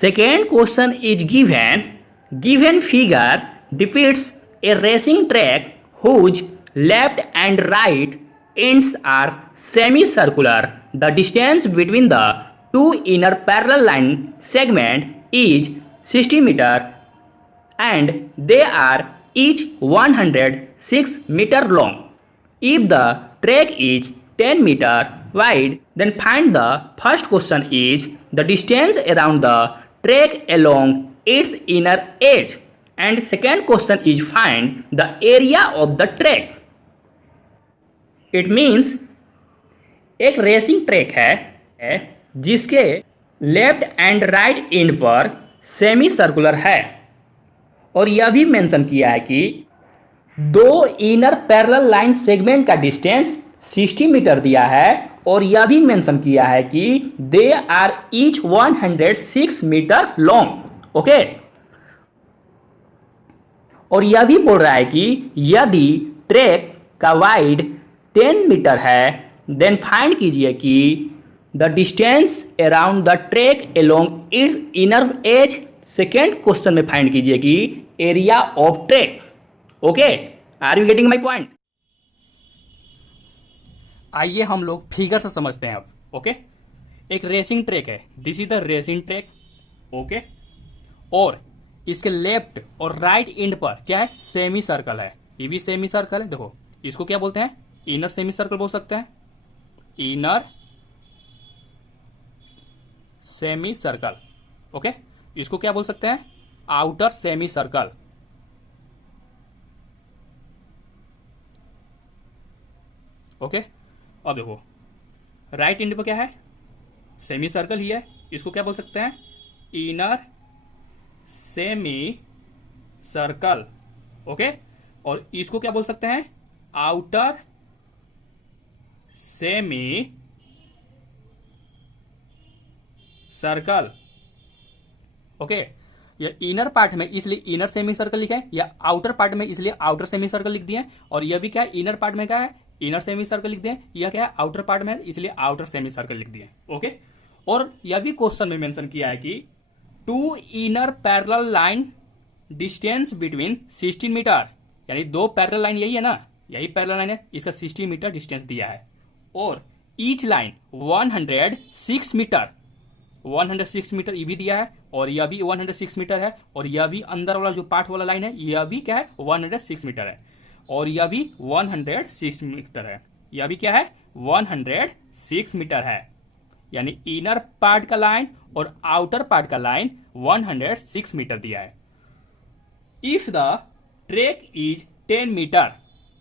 Second question is given. Given figure depicts a racing track whose left and right ends are semicircular. The distance between the two inner parallel line segment is 60 meter and they are each 106 meter long. If the track is 10 meter wide, then find the first question is the distance around the track along its inner edge, and second question is find the area of the track. It means एक racing track है जिसके left and right end पर semi circular है, और यह भी mention किया है कि दो इनर पैरेलल लाइन सेगमेंट का डिस्टेंस 60 मीटर दिया है, और यह भी मेंशन किया है कि they are each 106 metre long. Okay, और यह भी बोल रहा है कि यदि ट्रैक का वाइड 10 मीटर है देन फाइंड कीजिए कि the distance around the track along its inner edge. Second question में फाइंड कीजिए कि area of track. Okay, are you getting my point? आइए हम लोग फिगर से समझते हैं अब. ओके, एक रेसिंग ट्रैक है, this is the racing track. Okay, और इसके लेफ्ट और राइट एंड पर क्या है? सेमी सर्कल है. ये भी सेमी सर्कल है. देखो इसको क्या बोलते हैं? इनर सेमी सर्कल बोल सकते हैं. Inner semi circle. ओके, इसको क्या बोल सकते हैं? Outer semi circle. ओके, अब देखो राइट एंड पर क्या है? सेमी सर्कल ही है. इसको क्या बोल सकते हैं? Inner semi circle. ओके, और इसको क्या बोल सकते हैं? Outer semi circle. ओके, या इनर पार्ट में इसलिए इनर सेमी सर्कल लिखा है, या आउटर पार्ट में इसलिए आउटर सेमी सर्कल लिख दिया है. और यह भी क्या है? इनर पार्ट में क्या है? इनर सेमी सर्कल लिख दिए. यह क्या है? आउटर पार्ट में है इसलिए आउटर सेमी सर्कल लिख दिए. ओके, और यह भी क्वेश्चन में मेंशन किया है कि two inner parallel line distance between 16 metre, यानी दो पैरेलल लाइन यही है ना, यही पैरेलल लाइन है, इसका 60 मीटर डिस्टेंस दिया है. और ईच लाइन 106 मीटर, 106 मीटर ये भी दिया है, और यह भी 106 मीटर है. और यह भी अंदर वाला जो पार्ट वाला लाइन है यह भी क्या है? 106 मीटर है. और यह भी 106 मीटर है. यह भी क्या है? 106 मीटर है. यानी इनर पार्ट का लाइन और आउटर पार्ट का लाइन 106 मीटर दिया है. If the track is 10 metre,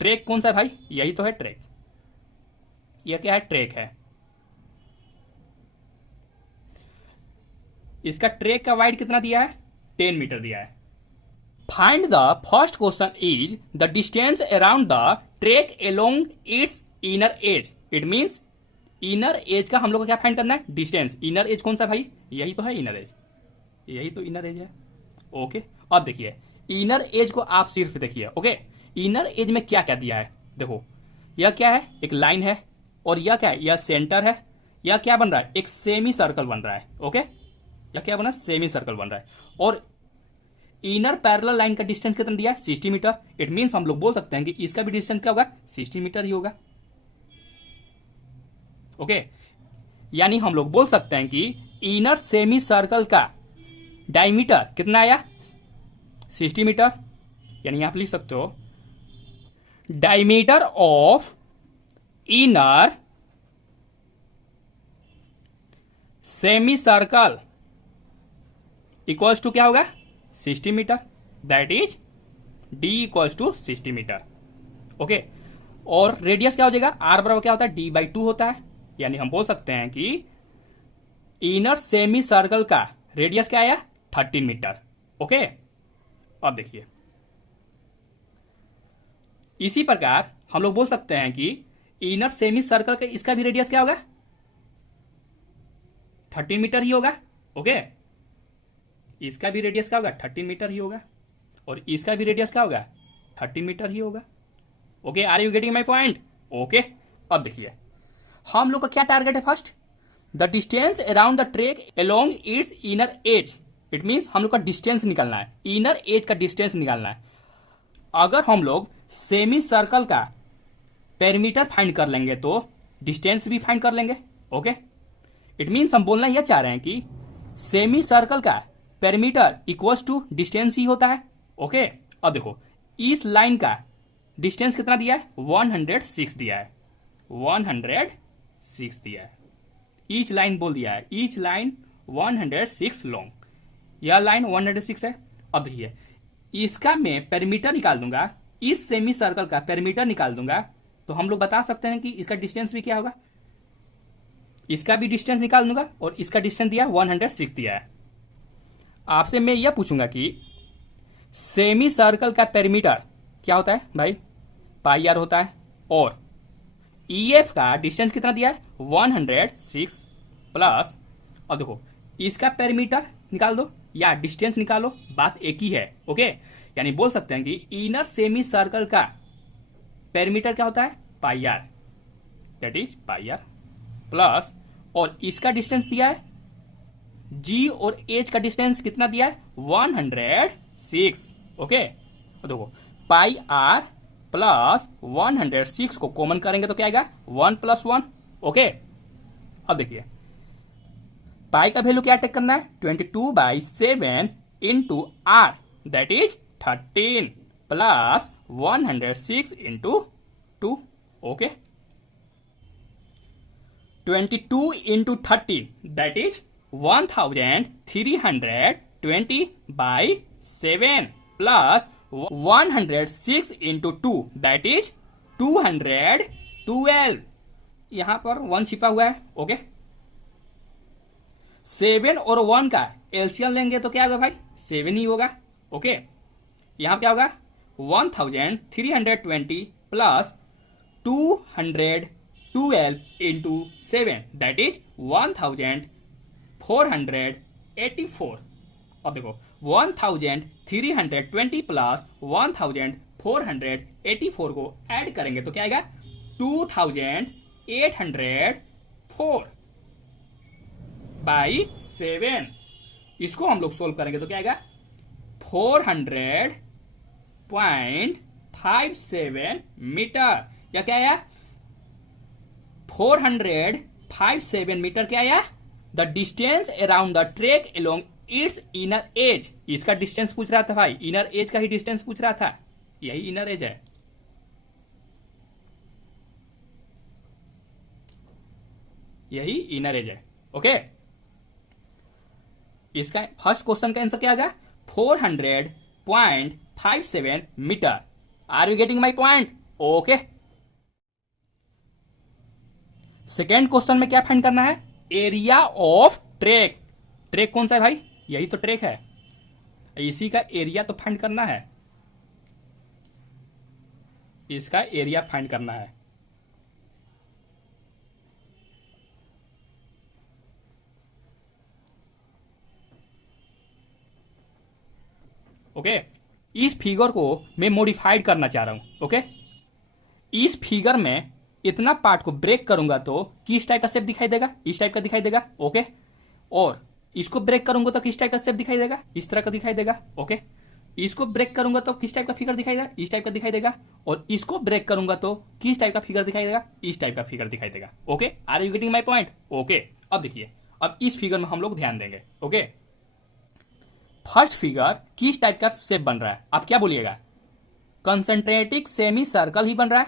track कौन सा है भाई? यही तो है ट्रैक. यह क्या है? ट्रैक है. इसका ट्रैक का वाइड कितना दिया है? 10 मीटर दिया है. Find the first question is the distance around the track along its inner edge. It means inner as का हम लोग को क्या फाइंड करना है? डिस्टेंस. इनर एज कौन सा भाई? यही तो है इनर एज. यही तो इनर एज है. ओके, अब देखिए इनर एज को आप सिर्फ देखिए. ओके, इनर एज में क्या क्या दिया है? देखो यह क्या है? एक लाइन है. और यह क्या है? यह सेंटर है. यह क्या बन रहा है? एक सेमी सर्कल बन रहा है. ओके, यह क्या बना? सेमी सर्कल बन रहा है. और इनर पैरेलल लाइन का डिस्टेंस कितना दिया है? 60 मीटर. इट मींस हम लोग बोल सकते हैं कि इसका भी डिस्टेंस क्या होगा? 60 मीटर ही होगा. ओके, यानी हम लोग बोल सकते हैं कि इनर सेमी सर्कल का डायमीटर कितना आया? 60 मीटर. यानी आप लिख सकते हो diameter of inner semi circle equals to क्या होगा? 60 metre. That is d equals to 60 metre. Okay, और रेडियस क्या हो जाएगा? r बराबर क्या होता है? d/2 होता है. यानी हम बोल सकते हैं कि इनर सेमी सर्कल का रेडियस क्या आया? 13 मीटर. ओके, अब देखिए इसी प्रकार हम लोग बोल सकते हैं कि इनर सेमी सर्कल का इसका भी रेडियस क्या होगा? 13 मीटर ही होगा. ओके, इसका भी रेडियस क्या होगा? 13 मीटर ही होगा. और इसका भी रेडियस क्या होगा? 13 मीटर ही होगा. Okay, are you getting my point? Okay, अब देखिए हम लोग का क्या टारगेट है? First the distance around the track along its inner edge. It means हम लोग का डिस्टेंस निकालना है, इनर एज का डिस्टेंस निकालना है। अगर हम लोग सेमी सर्कल का पेरीमीटर फाइंड कर लेंगे तो डिस्टेंस भी फाइंड कर लेंगे। ओके, इट मीन्स हम बोलना यह चाह रहे हैं कि सेमी सर्कल का पेरीमीटर इक्वल्स टू डिस्टेंस ही होता है। ओके, अब देखो इस लाइन का डिस्टेंस कितना दिया है, 106 दिया है, 106 दिया है। ईच लाइन बोल दिया है, ईच लाइन 106 लॉन्ग, यह लाइन 106 है। अब देखिए इसका मैं पेरीमीटर निकाल दूंगा, इस सेमी सर्कल का पेरीमीटर निकाल दूंगा, तो हम लोग बता सकते हैं कि इसका डिस्टेंस भी क्या होगा। इसका भी डिस्टेंस निकाल दूंगा और इसका डिस्टेंस दिया 106 दिया है। आपसे मैं यह पूछूंगा कि सेमी सर्कल का पेरीमीटर क्या होता है भाई, पाई आर होता है, और EF का डिस्टेंस कितना दिया है, 106 प्लस, और देखो इसका पेरीमीटर निकाल दो या डिस्टेंस निकालो, बात एक ही है। ओके, यानी बोल सकते हैं कि इनर सेमी सर्कल का पेरीमीटर क्या होता है, pi r, that is pi r plus, और इसका डिस्टेंस दिया है G और H का डिस्टेंस कितना दिया है, 106। ओके, देखो पाई आर प्लस 106 को कॉमन करेंगे तो क्या आएगा, 1 + 1। ओके, अब देखिए पाई का वैल्यू क्या टेक करना है, 22/7 into r, that is 13 plus 106 into 2। Okay, 22 into 13 that is 1320/7 plus 106 into 2 that is 212। यहां पर 1 छिपा हुआ है। ओके, 7 और 1 का एलसीएम लेंगे तो क्या होगा भाई, 7 ही होगा। ओके, यहां क्या होगा, 1320 प्लस 212 इंटू 7 दैट इज 1484। अब देखो 1320 प्लस 1484 को ऐड करेंगे तो क्या आएगा, 2804/7। इसको हम लोग सोल्व करेंगे तो क्या आएगा, 400.57 मीटर, या क्या आया, 457 मीटर क्या आया, the distance around the track along its inner as. इसका डिस्टेंस पूछ रहा था भाई, इनर एज का ही डिस्टेंस पूछ रहा था, यही इनर एज है। यही इनर एज है। ओके, इसका फर्स्ट क्वेश्चन का आंसर क्या आएगा, 400.57 metre. Are you getting my point? Okay, second question में क्या फाइंड करना है, एरिया ऑफ ट्रैक। ट्रैक कौन सा है भाई, यही तो ट्रैक है, इसी का एरिया तो फाइंड करना है, इसका एरिया फाइंड करना है। ओके, इस फिगर को मैं मॉडिफाइड करना चाह रहा हूं। ओके, इस फिगर में इतना पार्ट को ब्रेक करूंगा तो किस टाइप का शेप दिखाई देगा, इस टाइप का दिखाई देगा। ओके, और इसको ब्रेक करूंगा तो किस टाइप का शेप दिखाई देगा, इस तरह का दिखाई देगा। ओके, इसको ब्रेक करूंगा तो किस टाइप का फिगर दिखाई देगा, इस टाइप का दिखाई देगा, और इसको ब्रेक करूंगा तो किस टाइप का फिगर दिखाई देगा, इस टाइप का फिगर दिखाई देगा। Okay, are you getting my point? Okay, अब देखिए, अब इस फिगर में हम लोग ध्यान देंगे। ओके, फर्स्ट फिगर किस टाइप का शेप बन रहा है, आप क्या बोलिएगा, कंसंट्रेटिक सेमी सर्कल ही बन रहा है,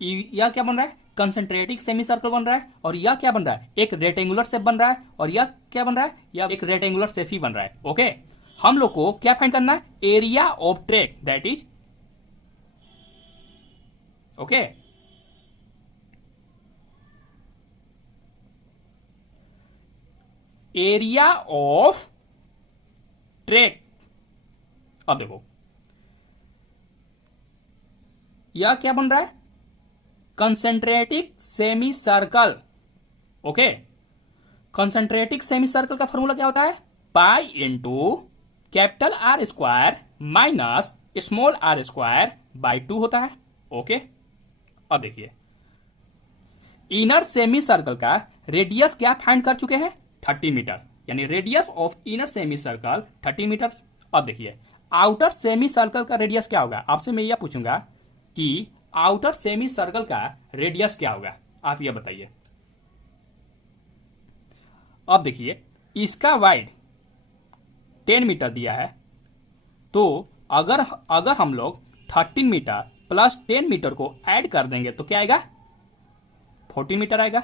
यह क्या बन रहा है, कंसंट्रेटिक सेमी सर्कल बन रहा है, और यह क्या बन रहा है, एक रेक्टेंगुलर शेप बन रहा है, और यह क्या बन रहा है, यह एक रेक्टेंगुलर शेप ही बन रहा है। ओके, हम लोग को क्या फाइंड करना है, area of track, that is okay, area of track. अब देखो यह क्या बन रहा है, concentric semi circle. Okay, concentric semi circle का फॉर्मूला क्या होता है, pi into capital R square minus small r square by 2 होता है। ओके, अब देखिए इनर सेमी सर्कल का रेडियस क्या फाइंड कर चुके हैं, 30 मीटर। यानी radius of inner semi circle 30 metre. अब देखिए आउटर सेमी सर्कल का रेडियस क्या होगा, आपसे मैं यह पूछूंगा कि आउटर सेमी सर्कल का रेडियस क्या होगा, आप यह बताइए। अब देखिए इसका वाइड 10 मीटर दिया है, तो अगर अगर हम लोग 13 मीटर प्लस 10 मीटर को ऐड कर देंगे तो क्या आएगा, 14 मीटर आएगा।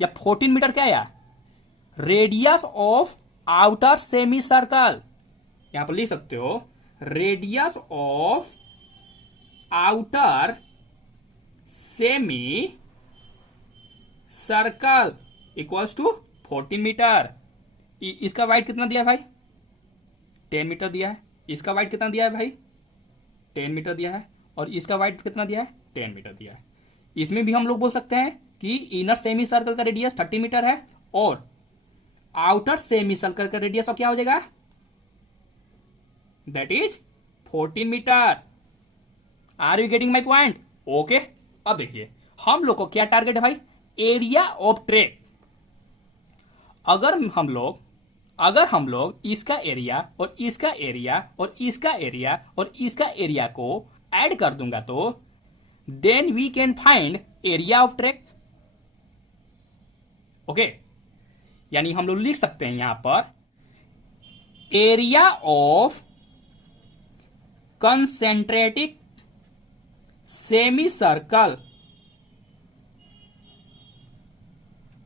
या 14 मीटर क्या आया, radius of outer semi circle. यहां पर लिख सकते हो radius of outer semi circle equals to 14 metre. इसका वाइड कितना दिया है भाई, 10 मीटर दिया है। इसका वाइड कितना दिया है भाई, 10 मीटर दिया है। और इसका वाइड कितना दिया है, 10 मीटर दिया है। इसमें भी हम लोग बोल सकते हैं कि इनर सेमी सर्कल का रेडियस 30 मीटर है और आउटर सेमी सर्कल का रेडियस क्या हो जाएगा, that is 14 metre. Are you getting my point? Okay. अब देखिए हम लोग को क्या टारगेट है भाई, एरिया ऑफ ट्रैक। अगर हम लोग इसका एरिया और इसका एरिया और इसका एरिया और इसका एरिया को ऐड कर दूंगा तो then we can find area of track. Okay, यानी हम लोग लिख सकते हैं यहां पर area of concentric semi circle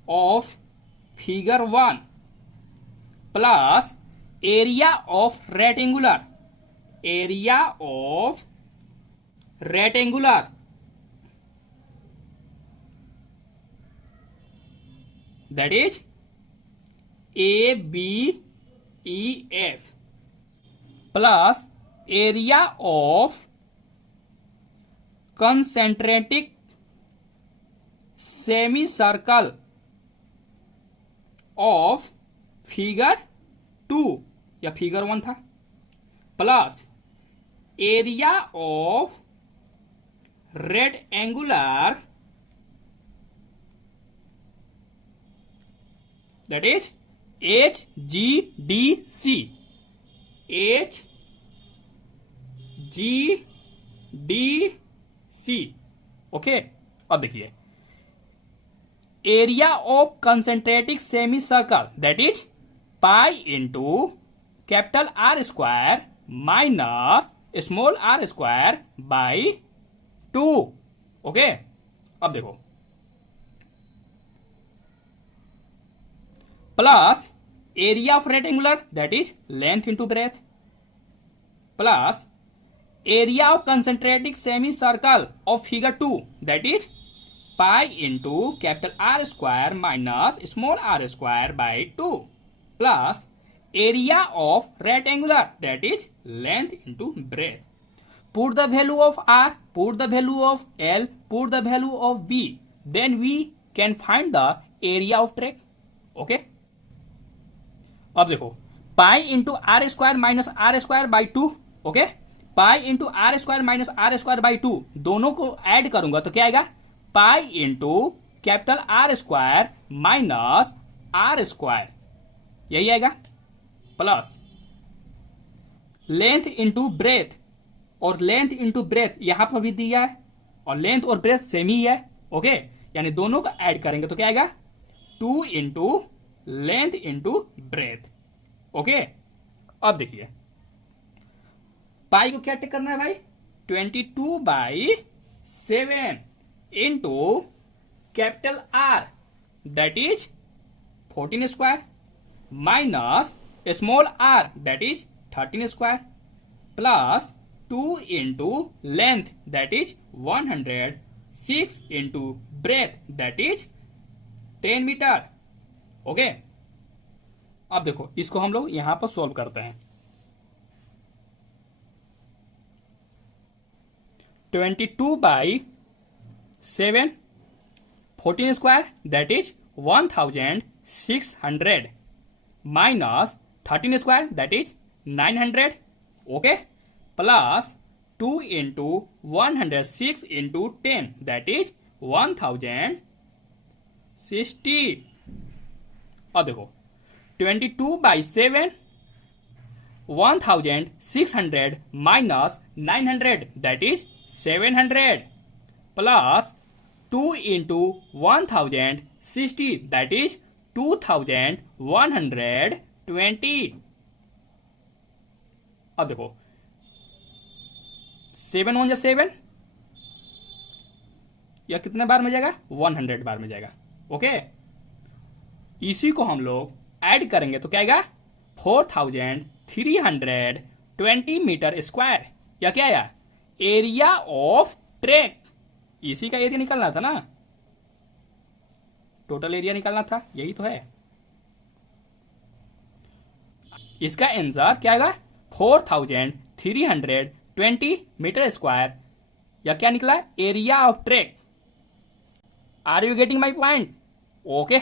of figure 1 plus area of rectangular that is ABEF plus area of concentric semi circle of figure 2 या फिगर 1 था, plus area of rectangular that is HGDC। Okay. अब देखिए area of concentric semi circle that is pi into capital R square minus small r square by 2। Okay, अब देखो plus area of rectangular that is length into breadth plus area of concentric semi circle of figure 2 that is pi into capital R square minus small r square by 2 plus area of rectangular that is length into breadth. Put the value of R, put the value of L, put the value of B, then we can find the area of track. Okay? अब देखो pi into r square minus r square by 2। Okay, pi into r square minus r square by 2 दोनों को add करूंगा तो क्या आएगा, pi into capital R square minus R square, यही आएगा, प्लस लेंथ इंटू ब्रेथ, और लेंथ इंटू ब्रेथ यहां पर भी दिया है और लेंथ और ब्रेथ सेम ही है। ओके, यानी दोनों का ऐड करेंगे तो क्या आएगा, 2 into length into breath. Okay, अब देखिए पाई को क्या टेक करना है भाई, 22/7 into capital R that is 14 square minus small r that is 13 square plus 2 into length that is 106 into breadth that is 10 metre. Okay, अब देखो इसको हम लोग यहां पर सॉल्व करते हैं। 22/7 14 square that is 1600 minus 13 square that is 900। Okay, plus 2 into 106 into 10 that is 1060। अब देखो 22/7 1600 minus 900 that is 700 plus 2 into 1060 that is 2120. अब देखो 7 1 7 या कितने बार में जाएगा 100 बार में जाएगा। ओके इसी को हम लोग ऐड करेंगे तो क्या आएगा 4320 मीटर स्क्वायर या क्या आया एरिया ऑफ ट्रैक। इसी का एरिया निकालना था ना, टोटल एरिया निकालना था, यही तो है। इसका आंसर क्या आएगा 4320 मीटर स्क्वायर या क्या निकला area of track. Are you getting my point? Okay